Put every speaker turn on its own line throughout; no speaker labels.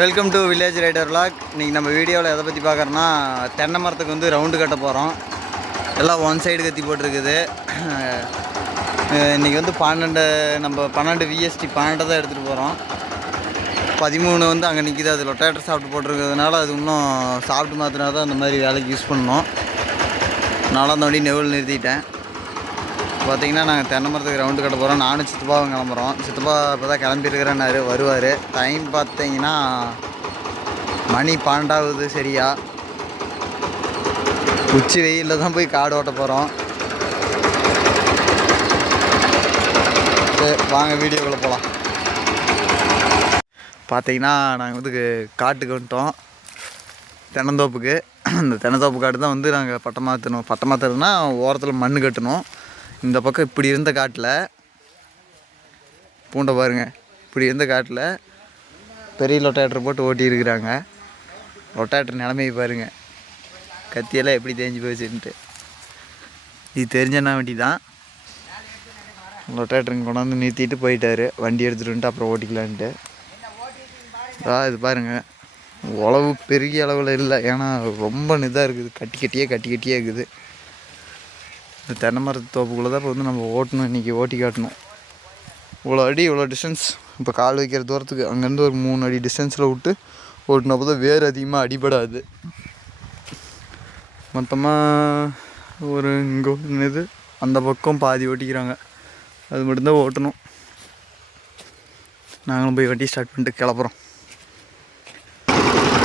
Welcome to village rider vlog இன்றைக்கி நம்ம வீடியோவில் எதை பற்றி பார்க்குறோன்னா தென்னை மரத்துக்கு வந்து ரவுண்டு கட்ட போகிறோம் எல்லாம் ஒன் சைடு கத்தி போட்டிருக்குது. இன்றைக்கி வந்து பன்னெண்டு நம்ம பன்னெண்டு விஎஸ்டி பன்னெண்டு தான் எடுத்துகிட்டு போகிறோம் பதிமூணு வந்து அங்கே நிற்கிது அது லொட்டேட்டர் சாப்பிட்டு போட்டிருக்கிறதுனால அது இன்னும் சாப்பிட்டு மாற்றினா தான் அந்த மாதிரி வேலைக்கு யூஸ் பண்ணோம் நாலாம் தோண்டி நெவல் நிறுத்திட்டேன். பார்த்தீங்கன்னா நாங்கள் தென்னை மரத்துக்கு ரவுண்டு கட்ட போகிறோம் நானும் சித்தப்பாவும் கிளம்புறோம். சித்தப்பா இப்போ தான் கிளம்பியிருக்கிறேன்னாரு வருவார். டைம் பார்த்தீங்கன்னா மணி பன்னெண்டாவது சரியா? உச்சி வெயிலில் தான் போய் காடு ஓட்ட போகிறோம் சரி வாங்க வீடியோக்குள்ளே போகலாம் பார்த்தீங்கன்னா நாங்கள் வந்து காட்டுக்கு வந்துட்டோம். தென்னந்தோப்புக்கு. இந்த தென்னந்தோப்பு காட்டு தான் வந்து நாங்கள் பட்டம் பட்டமாத்துறதுனா பட்டம் ஓரத்தில் மண் கட்டணும். இந்த பக்கம் இப்படி இருந்த காட்டில் பூண்டை பாருங்கள் இப்படி இருந்த காட்டில் பெரிய லொட்டேட்டர் போட்டு ஓட்டியிருக்கிறாங்க. லொட்டேட்டர் நிலமையை பாருங்க. கத்தியெல்லாம் எப்படி தேஞ்சு போச்சுன்ட்டு. இது தெரிஞ்சனா வண்டி தான் லொட்டேட்டருங்க கொண்டாந்து நிறுத்திட்டு போயிட்டார். வண்டி எடுத்துகிட்டு வந்துட்டு அப்புறம் ஓட்டிக்கலான்ட்டு. ஆ இது பாருங்க. உழவு பெரிய அளவில் இல்லை. ஏன்னா ரொம்ப இதாக இருக்குது. கட்டி கட்டியே கட்டி கட்டியே இருக்குது. இந்த தென்னை மரத்து தோப்புக்குள்ளே தான் இப்போ வந்து நம்ம ஓட்டணும் இன்றைக்கி ஓட்டி காட்டணும். இவ்வளோ அடி இவ்வளோ டிஸ்டன்ஸ் இப்போ கால் வைக்கிற தூரத்துக்கு அங்கேருந்து ஒரு மூணு அடி டிஸ்டன்ஸில் விட்டு ஓட்டினப்போ தான் வேர் அதிகமாக அடிபடாது. மொத்தமாக ஒரு இங்கே இது அந்த பக்கம் பாதி ஓட்டிக்கிறாங்க. அது மட்டும்தான் ஓட்டணும். நாங்களும் போய் வண்டி ஸ்டார்ட் பண்ணிட்டு கிளப்புறோம்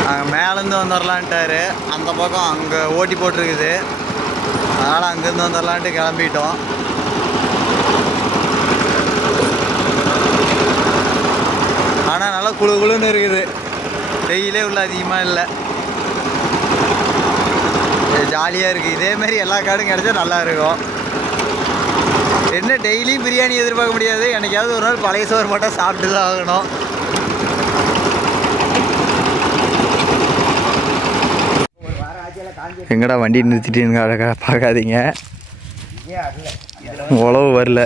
நாங்கள் மேலேருந்து வந்துடலான்ட்டாரு அந்த பக்கம் அங்கே ஓட்டி போட்டிருக்குது. அதனால் அங்கேருந்து வந்துடலான்ட்டு கிளம்பிட்டோம். ஆனால் நல்லா குளு குளுன்னு இருக்குது. வெயிலே உள்ள அதிகமாக இல்லை. ஜாலியாக இருக்குது இதேமாரி எல்லா காடும் கிடச்சா நல்லா இருக்கும். என்ன டெய்லியும் பிரியாணி எதிர்பார்க்க முடியாது. எனக்காவது ஒரு நாள் பழைய சோறு மட்டும் சாப்பிட்டு தான் ஆகணும். எங்கடா வண்டி நிறுத்திட்டு அழகா பார்க்காதீங்க. உழவு வரல.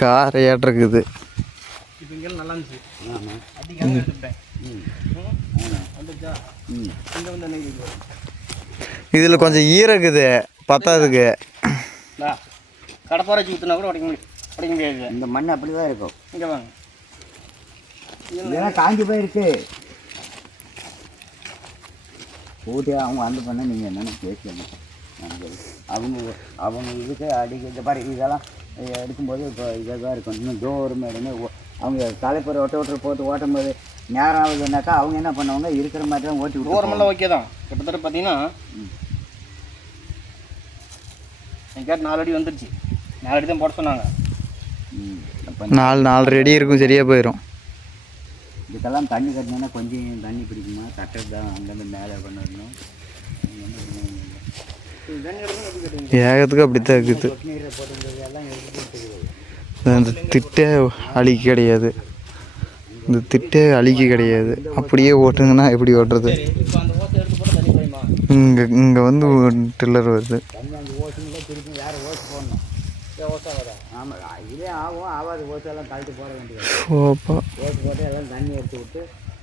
கார் ஏற்றிருக்குது. இதில் கொஞ்சம் ஈரக்குது பத்தாதுக்கு.
கடப்பாறை வச்சு ஊற்றினா கூட உடைக்க முடியும். உடைக்க முடியாது.
இந்த மண் அப்படி தான் இருக்கும்.
இங்கே வாங்க.
இதெல்லாம் காஞ்சி போயிருக்கு. ஊட்டி அவங்க அந்த பண்ண நீங்கள் என்னென்னு பேசணும் அவங்க அவங்க இதுக்கு அடிக்க பாரு இதெல்லாம் எடுக்கும்போது இப்போ இதாக தான் இருக்கும். இன்னும் தோறும் இடமே அவங்க தலைப்புற ஒட்ட ஒட்ட போட்டு ஓட்டும் போது நேரம் ஆகுதுன்னாக்கா அவங்க என்ன பண்ணுவாங்க? இருக்கிற மாதிரி தான் ஓட்டி விட்டு
ஓரமெல்லாம் ஓகே தான் கிட்டத்தட்ட பார்த்தீங்கன்னா எங்கேயாவது நாலு அடி வந்துருச்சு. நாலு அடி தான் போட சொன்னாங்க.
நாலு நாலு ரெடி இருக்கும் சரியாக போயிடும்
இதுக்கெல்லாம் தண்ணி கட்டினா கொஞ்சம் தண்ணி பிடிக்குமா? கட்டுறது தான் அங்கேருந்து மேலே பண்ணணும்
ஏகத்துக்கு அப்படித்தான் இருக்குது. இந்த திட்டே அழிக்க கிடையாது. இந்த திட்டே அழிக்க கிடையாது. அப்படியே ஓட்டுங்கன்னா எப்படி ஓட்டுறது?
இப்போ அந்த ஓசை எடுத்து போட்டால் தண்ணி குறையுமா
இங்கே இங்கே வந்து டில்லர் வருது.
ஓசை
ஆமாம் இதே ஆகும் ஆகாது. ஓட்டெல்லாம் கழட்டி போட வேண்டியது.
ஓப்பா
ஓட்டு போட்டு எல்லாம் தண்ணி எடுத்து விட்டு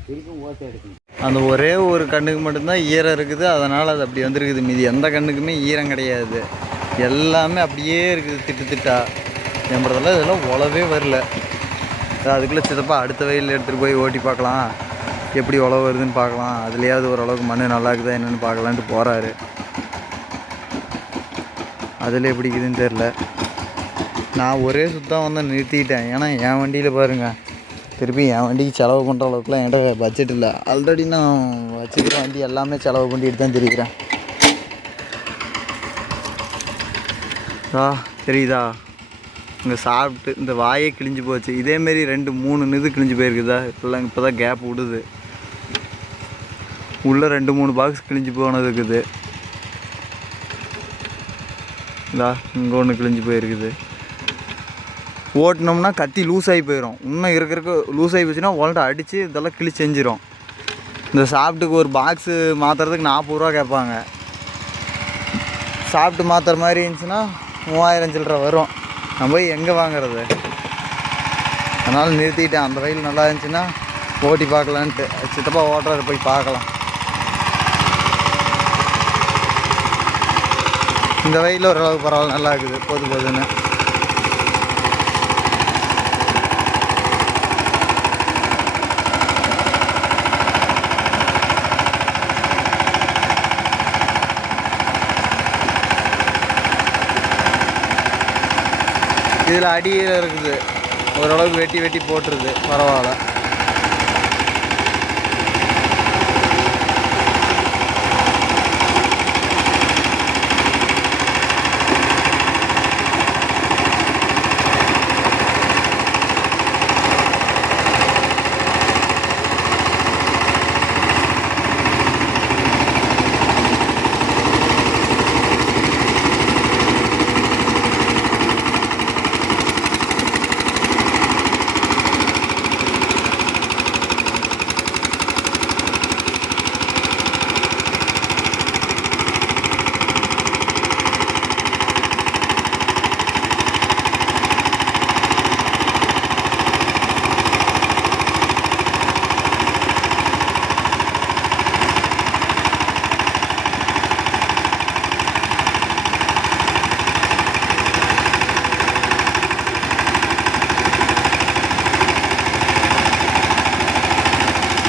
திருப்பி ஓட்டு எடுக்கணும்.
அந்த ஒரே ஒரு கண்ணுக்கு மட்டும்தான் ஈரம் இருக்குது. அதனால் அது அப்படி வந்திருக்குது. மீதி எந்த கண்ணுக்குமே ஈரம் கிடையாது. எல்லாமே அப்படியே இருக்குது திட்டு திட்டா. என்பதெல்லாம் இதெல்லாம் உழவே வரல. அது அதுக்குள்ளே சித்தப்பா அடுத்த வயலில் எடுத்துகிட்டு போய் ஓட்டி பார்க்கலாம். எப்படி உழவு வருதுன்னு பார்க்கலாம். அதுலேயாவது ஓரளவுக்கு மண் நல்லா இருக்குதா என்னென்னு பார்க்கலான்ட்டு போகிறாரு அதில் எப்படி இருக்குதுன்னு தெரில நான் ஒரே சுத்தம் வந்து நிறுத்திக்கிட்டேன் ஏன்னா என் வண்டியில் பாருங்கள் திருப்பி என் வண்டிக்கு செலவு பண்ணுற அளவுக்குலாம் என்கிட்ட பட்ஜெட் இல்லை. ஆல்ரெடி நான் வச்சுக்கிற வண்டி எல்லாமே செலவு பண்ணிட்டு தான் தெரிவிக்கிறேன் ஆ தெரியுதா? இங்கே சாப்பிட்டு இந்த வாயே கிழிஞ்சு போச்சு. இதேமாரி ரெண்டு மூணு இது கிழிஞ்சு போயிருக்குதா? இப்போல்லாம் இப்போ தான் கேப் விடுது. உள்ளே ரெண்டு மூணு பாக்ஸ் கிழிஞ்சு போனது இருக்குது. இதா இங்கே ஒன்று கிழிஞ்சு போயிருக்குது. ஓட்டினோம்னா கத்தி லூஸ் ஆகி போயிடும் இன்னும் இருக்கிறக்கு லூஸ் ஆகி போச்சுன்னா உங்கள்ட்ட அடித்து இதெல்லாம் கிழிச்சு செஞ்சிடும் இந்த சாப்பிட்டுக்கு ஒரு பாக்ஸு மாற்றுறதுக்கு நாற்பது ரூபா கேட்பாங்க. சாப்பிட்டு மாற்றுற மாதிரி இருந்துச்சுன்னா மூவாயிரம் சில்லரை வரும். நம்ம போய் எங்கே வாங்குறது? அதனால் நிறுத்திட்டேன். அந்த வயல் நல்லா இருந்துச்சுன்னா ஓட்டி பார்க்கலான்ட்டு. சித்தப்பா ஓட்டுறாரு போய் பார்க்கலாம். இந்த வயலில் ஓரளவுக்கு பரவாயில்ல நல்லா இருக்குது. போது போதுன்னு. இதில் அடியில் இருக்குது. ஓரளவுக்கு வெட்டி வெட்டி போட்டுருது பரவாயில்ல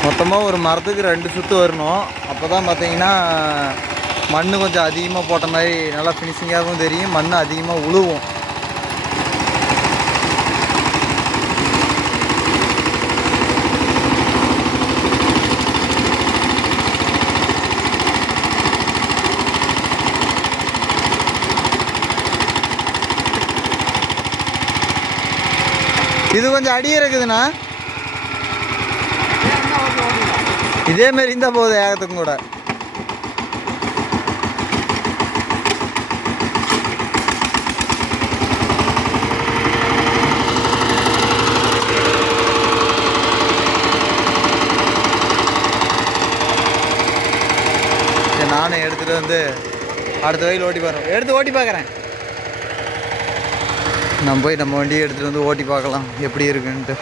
மொத்தமாக ஒரு மரத்துக்கு ரெண்டு சுற்று வரணும். அப்போ தான் பார்த்தீங்கன்னா மண் கொஞ்சம் அதிகமாக போட்ட மாதிரி நல்லா ஃபினிஷிங்காகவும் தெரியும். மண் அதிகமாக உழுவும். இது கொஞ்சம் அடி இருக்குதுண்ணா. இதே இருந்தால் போதும் ஏகத்துக்கும் கூட. நானும் எடுத்துகிட்டு வந்து அடுத்த வயல் ஓட்டி பாருங்க எடுத்து ஓட்டி பார்க்குறேன் நம்ம போய் நம்ம வண்டியை எடுத்துகிட்டு வந்து ஓட்டி பார்க்கலாம் எப்படி இருக்குன்ட்டு.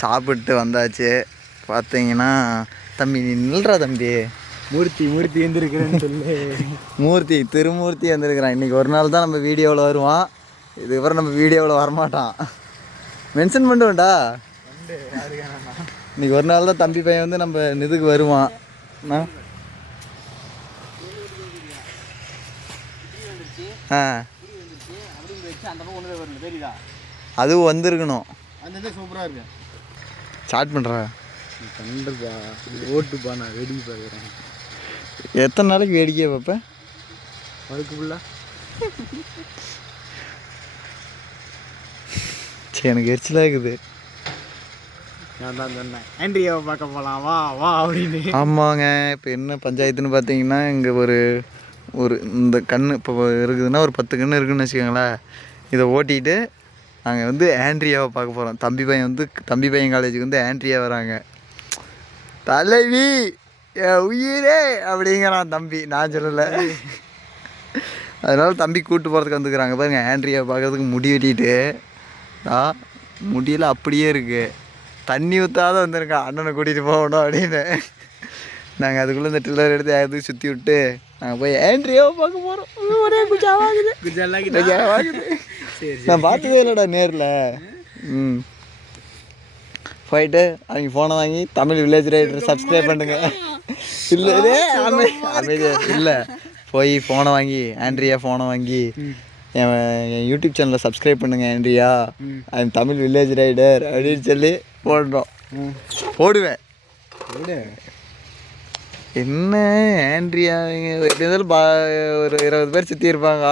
சாப்பிட்டு வந்தாச்சு. பார்த்தீங்கன்னா தம்பி நீ நில்றா தம்பி.
மூர்த்தி மூர்த்தி எந்திருக்கிறேன்னு சொல்லு.
மூர்த்தி திருமூர்த்தி வந்திருக்கிறான் இன்றைக்கி ஒரு நாள் தான் நம்ம வீடியோவில் வருவான். இதுக்கப்புறம் நம்ம வீடியோவில் வரமாட்டான். மென்ஷன் பண்ணுவேன்டா இன்னைக்கு ஒரு நாள் தான் தம்பி பையன் வந்து நம்ம இதுக்கு வருவான்? ஆ? அதுவும் வந்திருக்கணும். ஸ்டார்ட் பண்ணுறா
கண்டிப்பா ஓட்டுப்பா நான் வெடி பார்க்குறேன்
எத்தனை நாளைக்கு வேடிக்கை பார்ப்பேன்
அதுக்கு ஃபுல்லாக
சரி எனக்கு எரிச்சலாக இருக்குது.
நான் தான் சொன்னேன். ஆண்ட்ரியாவை பார்க்க போகலாம் வா வா அப்படின்னு.
ஆமாங்க. இப்போ என்ன பஞ்சாயத்துன்னு பார்த்தீங்கன்னா இங்கே ஒரு ஒரு இந்த கன்று இப்போ இருக்குதுன்னா ஒரு பத்து கன்று இருக்குன்னு வச்சுக்கோங்களேன். இதை ஓட்டிட்டு நாங்கள் வந்து ஆண்ட்ரியாவை பார்க்க போகிறோம் தம்பி பையன் வந்து தம்பி பையன் காலேஜுக்கு வந்து ஆண்ட்ரியா வராங்க. தலைவி என் உயிரே அப்படிங்கிறான் தம்பி. நான் சொல்லலை. அதனால தம்பி கூட்டு போகிறதுக்கு வந்துக்கிறாங்க. பாருங்க ஆண்ட்ரியாவை பார்க்கறதுக்கு முடி வெட்டிட்டு. ஆ முடியெல்லாம் அப்படியே இருக்குது தண்ணி ஊற்றாத வந்திருக்கான் அண்ணனை கூட்டிகிட்டு போகணும் அப்படின்னு. நாங்கள் அதுக்குள்ளே இந்த டில்லர் எடுத்து அதுக்கு சுற்றி விட்டு நாங்கள் போய் ஆண்ட்ரியாவை பார்க்க போகிறோம் ஒரே குஜாவாகுது.
குஜாலாகி
குஜாவாகுது
சரி.
நான் பார்த்ததே இல்லைடா நேரில். ம். போயிட்டு அவங்க ஃபோனை வாங்கி தமிழ் வில்லேஜ் ரைடர் சப்ஸ்கிரைப் பண்ணுங்க. இல்லை இதே அமை அமைதியா இல்லை போய் ஃபோனை வாங்கி ஆண்ட்ரியா ஃபோனை வாங்கி என் என் யூடியூப் சேனலை சப்ஸ்கிரைப் பண்ணுங்க Andrea. I Tamil village rider அப்படின்னு சொல்லி போடுறோம். போடுவேன். என்ன ஆண்ட்ரியா? எப்படி இருந்தாலும் பா ஒரு இருபது பேர் சுற்றி இருப்பாங்க.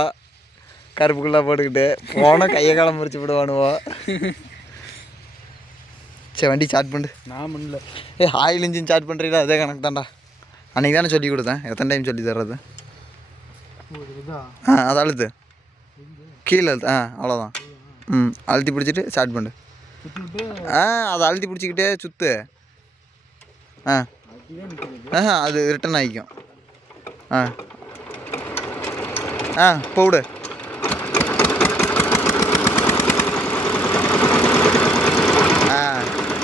கருப்புக்குள்ளே போட்டுக்கிட்டு. போனால் கையை காலம் முறிச்சு விடுவானுவோ சரி வண்டி ஸ்டார்ட் பண்ணு
நான் பண்ணல
ஏ ஆயில் இன்ஜின் ஸ்டார்ட் பண்ணுறீங்களா அதே கணக்கு தான்டா அன்றைக்கி தானே சொல்லி கொடுத்தேன். எத்தனை டைம் சொல்லி தர்றது? ஆ அதை அழுத்து. கீழே அழுத்து. ஆ அவ்வளோதான் ம் அழுத்தி பிடிச்சிட்டு ஸ்டார்ட் பண்ணு. ஆ அதை அழுத்தி பிடிச்சிக்கிட்டே சுத்து. ஆ. ஆஹா அது ரிட்டன் ஆகிக்கும். ஆ. ஆ போடு.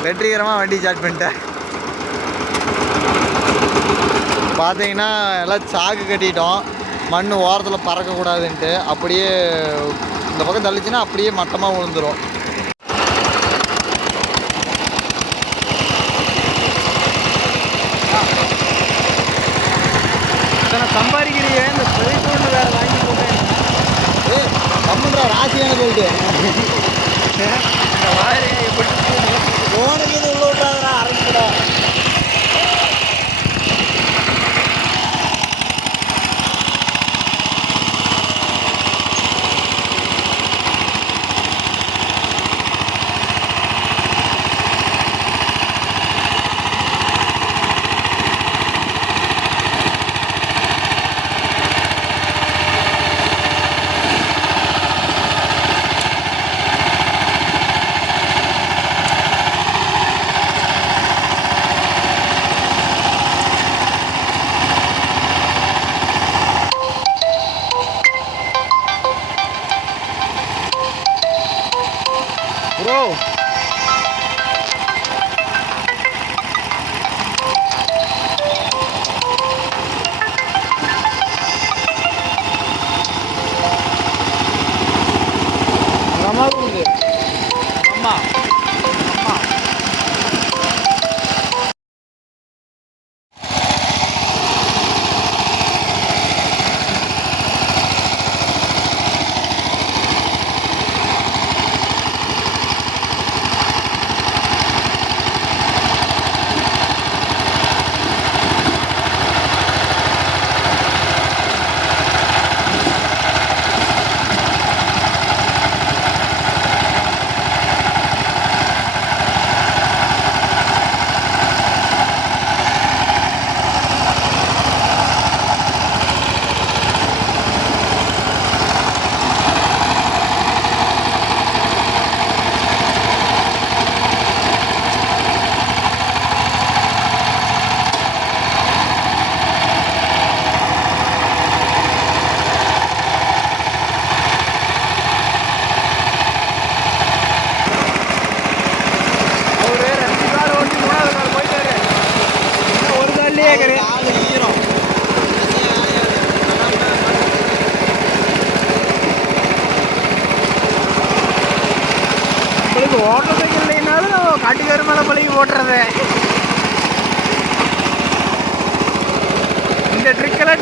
வெற்றிகரமாக வண்டி ஸ்டார்ட் பண்ணிட்டேன். பார்த்தீங்கன்னா எல்லாம் சாக்கு கட்டிட்டோம். மண் ஓரத்தில் பறக்கக்கூடாதுன்ட்டு. அப்படியே இந்த பக்கம் தள்ளிச்சுன்னா அப்படியே மட்டமாக விழுந்துரும்.
சம்பாதிக்கிறீங்க இந்த வேற வாங்கி போட்டேன்.
ஏ கம்முன்றா ராசியான சொல்லிட்டு.
இந்த மாதிரி எப்படி
போனுக்கு இது உள்ள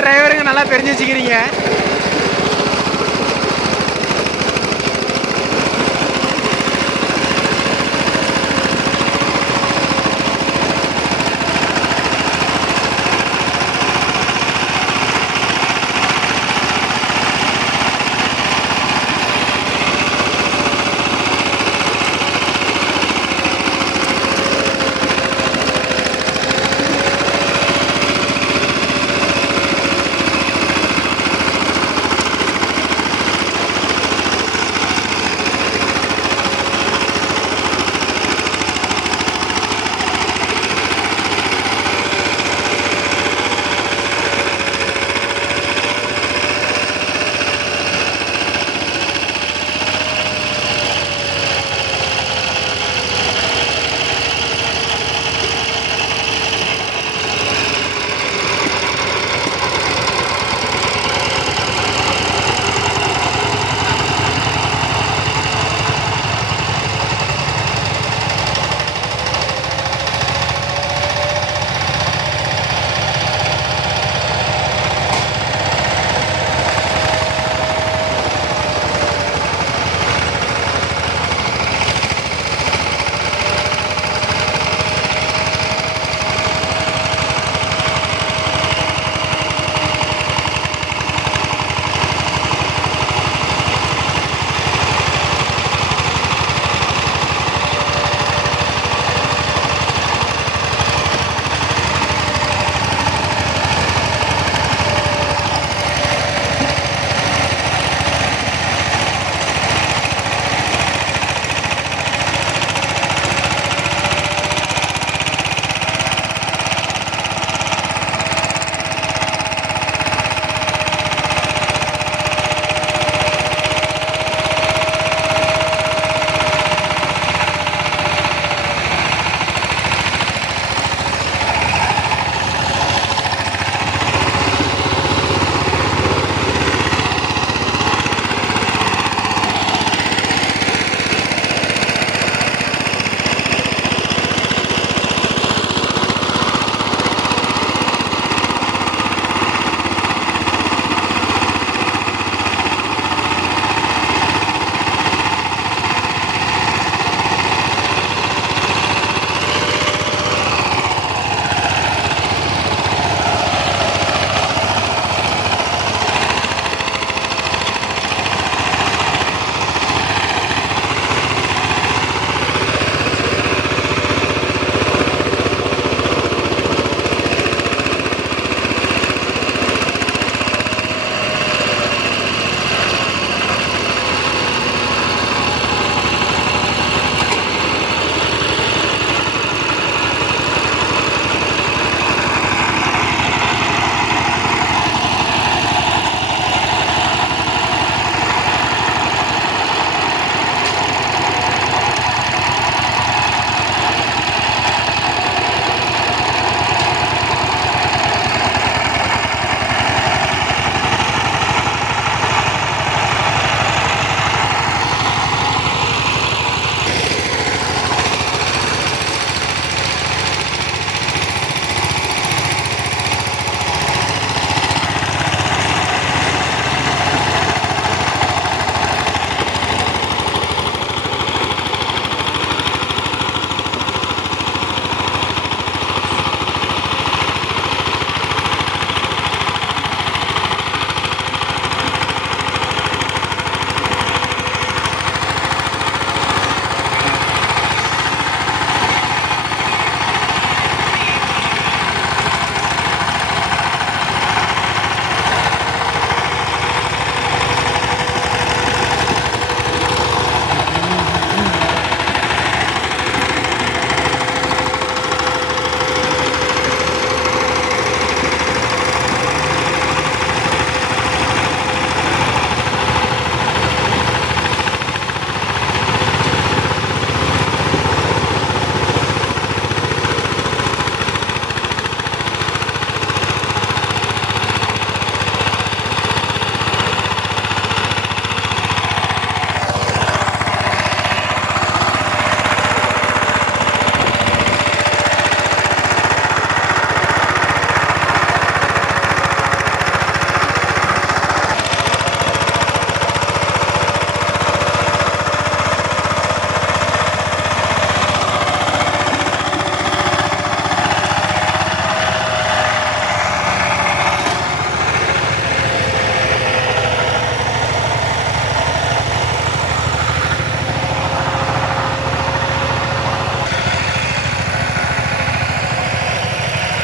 டிரைவருங்க நல்லா தெரிஞ்சு வச்சுக்கிறீங்க.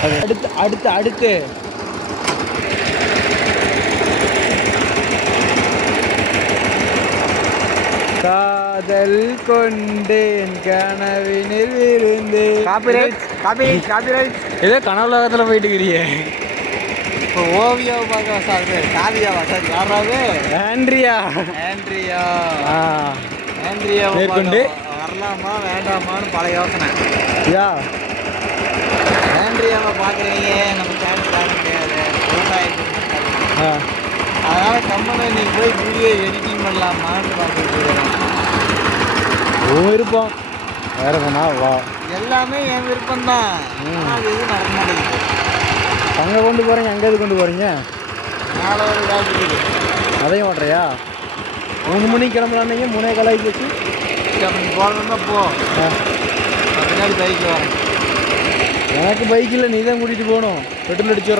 அடுத்து அடுத்து அடுத்து. காதல் கொண்டேன் கனவினில் இருந்து
காப்பிரைட் காப்பிரைட் காப்பிரைட்
ஏதோ கனவுலகத்தில் போயிட்டு இருக்கிறியே
இப்போ ஓவியாவை பார்க்க வசாது. காவியா வசாது. யாராவது
ஆண்ட்ரியா.
ஆண்ட்ரியா. ஆண்ட்ரியா
மேற்கொண்டு?
வரலாமா வேண்டாமான்னு பல யோசனை.
யா.
ஆண்ட்ரியாவை பார்க்குறீங்க நம்ம சேனல் பார்க்க முடியாது விவசாய குடும்பத்தார்.
ஆ.
அதனால கம்பெனி நீங்கள் போய் வீடியோ எடிட்டிங் பண்ணலாமான்னு பார்த்துட்டு.
உன் விருப்பம். வேற போனா வா.
எல்லாமே என் விருப்பம் தான் அது எதுவும் நடக்க மாட்டேங்குது.
அங்கே கொண்டு போகிறீங்க அங்கே எது கொண்டு போகிறீங்க
நாளை ஒரு டாக்டர்
அதையும் ஓட்டுறியா? மூணு மணிக்கு கிளம்பலான்னீங்க மூணே கலாய்க்கு வச்சு.
நீ போகணுன்னா போ. பின்னாடி பைக் வரேன்.
எனக்கு பைக்கில் நீ தான் கூட்டிகிட்டு போகணும். பெட்ரோல் அடிச்சு